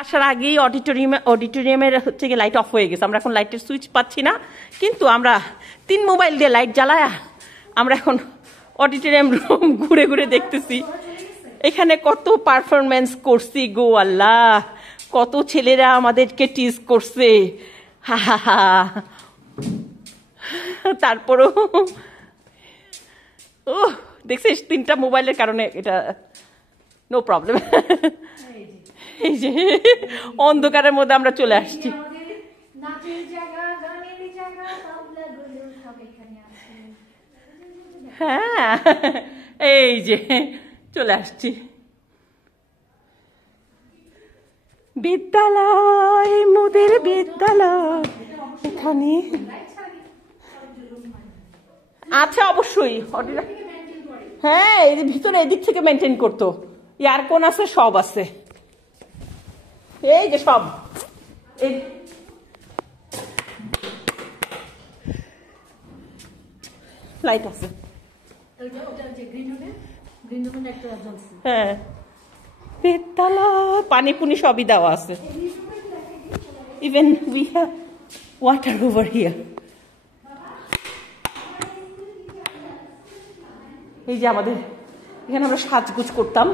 আসার আগেই অডিটোরিয়ামের হচ্ছে গিয়ে লাইট অফ হয়ে গেছে, আমরা এখন লাইটের সুইচ পাচ্ছি না, কিন্তু আমরা 3 মোবাইল দিয়ে লাইট জ্বালায়া আমরা এখন অডিটোরিয়াম রুম ঘুরে ঘুরে দেখতেছি। এখানে কত পারফরমেন্স করছি গো আল্লাহ, কত ছেলেরা আমাদেরকে টিজ করছে, হা হা হা। তারপরও ও দেখছিস 3টা মোবাইলের কারণে এটা নো প্রবলেম। এই যে অন্ধকারের মধ্যে আমরা চলে আসছি। হ্যাঁ এই যে চলে আসছি। বিদ্যালয়, মোদের বিদ্যালয় এখানে আচ্ছা অবশ্যই। হ্যাঁ এর ভিতরে এদিক থেকে মেনটেন করতো, এয়ারকন আছে, সব আছে, এই যে সব লাইট আছে। হ্যাঁ বিদ্যালয় পানি পুনি সবই দেওয়া আছে, even we have water over here. এই যে আমাদের এখানে আমরা সাজগুজ করতাম।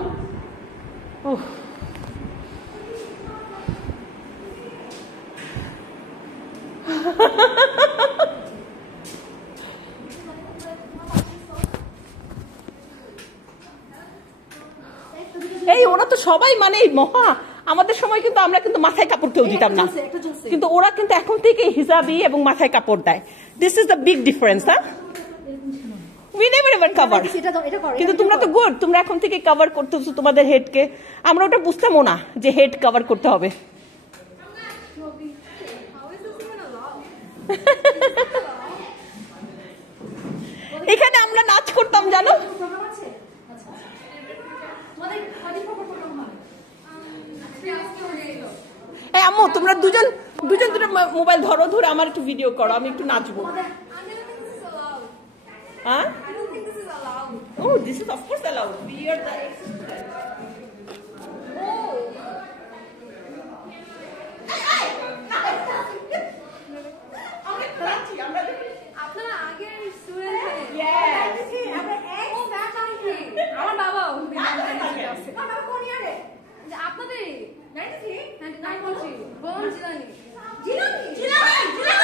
এই ওরা তো সবাই মানে মহা, আমাদের সময় কিন্তু আমরা কিন্তু মাথায় কাপড় কেউ দিতাম না, কিন্তু ওরা কিন্তু এখন থেকে হিজাবি এবং মাথায় কাপড় দেয়। This is the big difference. হ্যাঁ we never ever cover, কিন্তু তোমরা তো গুড, তোমরা এখন থেকে কভার করতেছো তোমাদের হেডকে। আমরা ওটা বুঝতামও না যে হেড কভার করতে হবে। এখানে আমরা নাচ করতাম জানো। এই আম্মু তোমরা দুজন দুটো মোবাইল ধরো, ধরে আমার একটু ভিডিও করো, আমি একটু নাচবো। Huh? I don't think this is allowed. Oh, this is of course allowed. We are the oh. আপনারা আগে স্টুডেন্ট ছিলেন। Yes. আমরা এক ব্যাচ আছি। আমার বাবাও বাবা কোন ইয়ারে? আপনাদের 93 93 বলছি। বোন জিলানি। জিলানি? জিলানি?